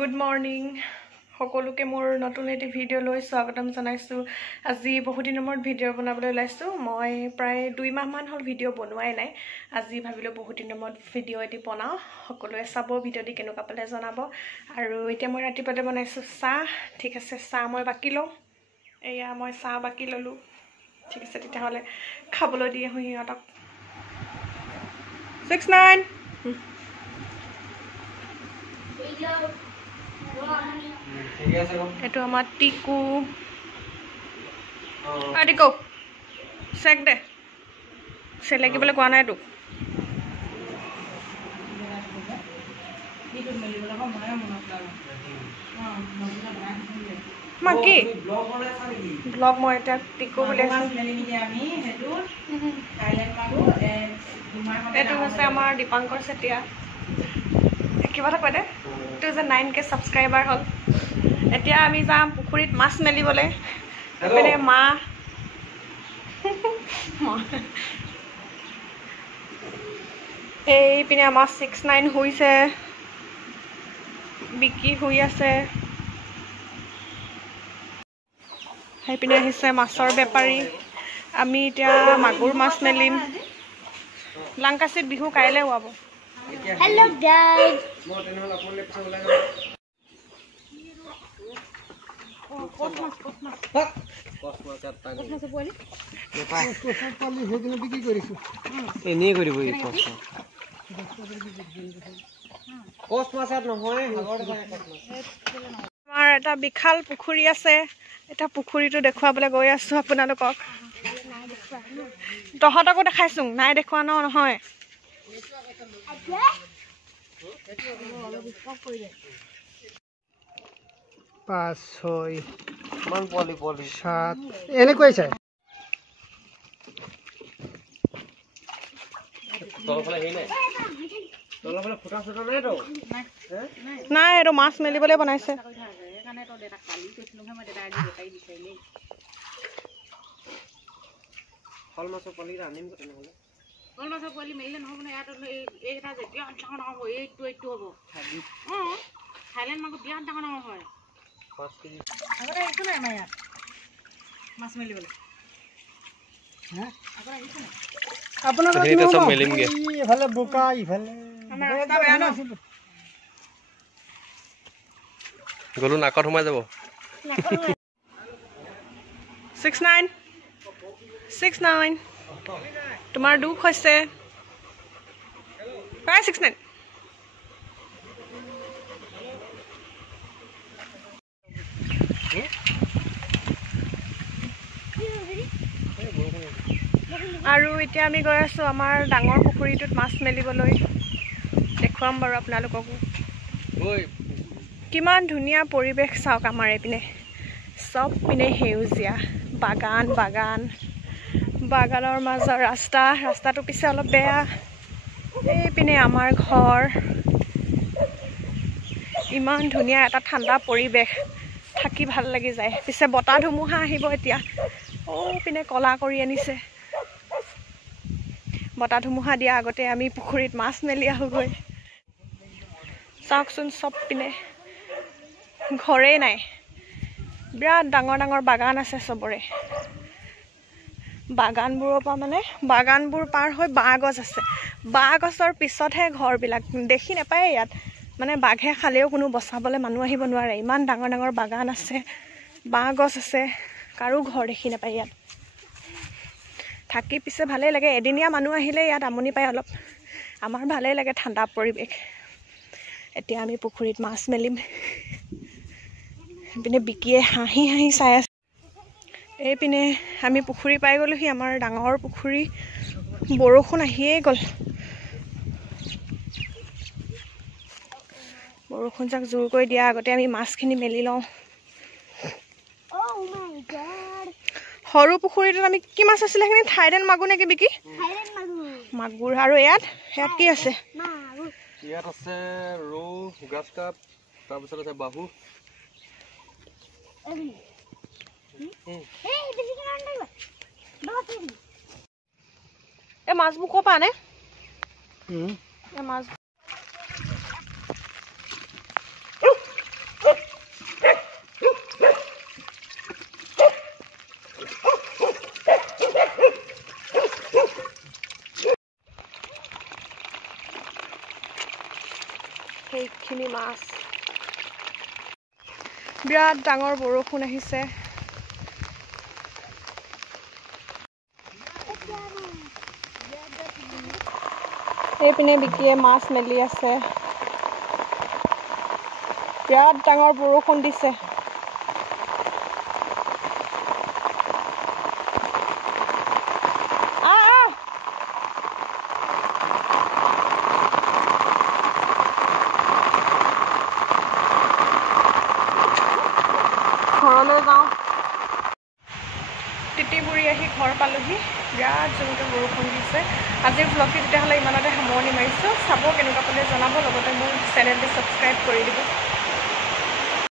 Good morning. সকলোকে মোৰ নতুন এটি ভিডিও লৈ স্বাগতম জনাইছো। আজি বহুত দিনৰ মূৰত ভিডিও বনাবলৈ লাইছো। মই প্ৰায় 2 মাহ মান হল ভিডিও বনোৱাই নাই। আজি ভাবিলো বহুত দিনৰ মূৰত ভিডিও এটি বনাও। সকলোৱে চাব ভিডিওটি কেনেকুৱা পালে জনাব। আৰু এতিয়া মই ৰাতিপুৱাতে বনাইছো চাহ। ঠিক আছে চাহ মই বাকি লওঁ। এয়া মই চাহ বাকি ললো। ঠিক আছে তেতিয়া হলে খাবলৈ দিয়ে হিহঁতক। 69 এটো আমাৰ টিকু আদিকো চেক দে চেলেকি বলে কোৱা নাই তো মাকি ব্লগ মই এটা টিকু বলে আছে এটো হৈছে আমাৰ দীপাংকৰ চেতিয়া কিবা এটা কয় দে এটো যে 9k সাবস্ক্ৰাইবাৰ হল এতিয়া আমি যাম পুখুৰীত মাছ মেলিবলে এপেনে মা এই পিনে আমাৰ 69 হৈছে বিকি হৈ আছে এই পিনে আহিছে মাছৰ বেপাৰী আমি এতিয়া মাগুৰ মাছ মেলিম লাংকাসিত বিহু কাইলে হোৱাব Hello guys. আমাৰ এটা বিশাল পুখুৰী আছে এটা পুখুৰীটো দেখুৱাবলৈ গৈ আছো আপোনালোকক তহঁতকো দেখাইছো নাই দেখুৱা নহয় 5 6 মান পলি 7 এনে কইছে তলফালে হেই নাই তলফালে ফুটা ফুটা নাই তো নাই এটো মাছ মেলিবলৈ বনাইছে এখানে তো দেতা কালি কইছিলুহে মই দেতা আজি দেতাই দিছাইলে ফল মাছ পলি আনিম কেনে হলে ফল মাছ পলি মেইলে নহব না ইয়াত এইটা যে বিয়া ডাঙৰ ডাঙৰ হয় এইটো হ'ব থাইল্যান্ড মাগো বিয়া ডাঙৰ ডাঙৰ হয় 5 কেজি আগতে একো নাই আমাৰ ইয়াত মাছ মেলিবলৈ হ্যাঁ আগতে একো নাই আপোনাক এটা সব মেলিমগে ইফালে বোকা ইফালে আমাৰ ৰাস্তা বেয়া ন গলু নাকত সোমাই যাব 69 তোমাৰ দুখ হৈছে প্ৰায় 69 আৰু এতিয়া আমি গৈ আছো আমাৰ ডাঙৰ পুখুৰীটোত মাছ মেলিবলৈ দেখুৱাম বাৰু আপোনালোককো কিমান ধুনীয়া পৰিবেশ চাওক আমাৰ এপিনে সব পিনে হেউজিয়া বাগান বাগানৰ মাজৰ ৰাস্তাটো পিছে অলপ বেয়া এই পিনে আমাৰ ঘৰ ইমান ধুনীয়া এটা ঠাণ্ডা পৰিবেশ থাকি ভাল লাগি যায় পিছে বতাহ ধুমুহা আহিব এতিয়া ও পিনে কলা কৰি আনিছে বতাহ ধুমুহা দিয়া আগতে আমি পুখুৰীত মাছ মেলি আহোগৈ চাওকচোন সব পিনে ঘৰে নাই বিৰাট ডাঙৰ ডাঙৰ বাগান আছে সবৰে বাগানবোৰৰ পৰা মানে বাগানবোৰ পাৰ হৈ বাঁহ গছ আছে বাঁহ গছৰ পিছতহে ঘৰবিলাক দেখি নাপায় ইয়াত মানে বাঘে খালেও কোনো বচাবলৈ মানুহ আহিব নোৱাৰে ইমান ডাঙৰ ডাঙৰ বাগান আছে বাঁহ গছ আছে কাৰো ঘৰ দেখি নাপায় ইয়াত থাকি পিছে ভালে লাগে এদিনীয়া মানুহ আহিলে ইয়াত আমনি পায় অলপ আমাৰ ভালে লাগে ঠাণ্ডা পৰিবেশ এতিয়া আমি পুখুৰীত মাছ মেলিম পিনে বিকিয়ে হাঁহি চাই আছে এই পিনে আমি পুখুৰী পাই গলোহি আমাৰ ডাঙৰ পুখুৰী বৰষুণ আহিয়ে গ'ল বৰষুণ যাক জোৰ কৰি দিয়া আগতে আমি মাছখিনি মেলি লওঁ সৰু পুখুৰীটোত আমি কি মাছ আছিলে সেইখিনি থাইল্যান্ড মাগুৰ নেকি বিকি মাগুৰ আৰু ইয়াত কি আছে ইয়াত আছে ৰৌ গাছ কাপ তাৰপিছত আছে বাহু এই মাছবোৰ ক'ৰ পৰা আনে এই মাছ বহুতখিনি মাছ বিৰাট ডাঙৰ বৰষুণ আহিছে এইপিনে বিকিয়ে মাছ মেলি আছে বিৰাট ডাঙৰ বৰষুণ দিছে ঘৰলৈ যাওঁ তিতি বুৰি আহি ঘৰ পালোহি বিৰাট জোৰকৈ বৰষুণ দিছে আজিৰ ব্লগটো তেতিয়াহ'লে ইমানতে সামৰণি মাৰিছোঁ চাব কেনেকুৱা পালে জনাব লগতে মোৰ চেনেলটো ছাবস্ক্ৰাইব কৰি দিব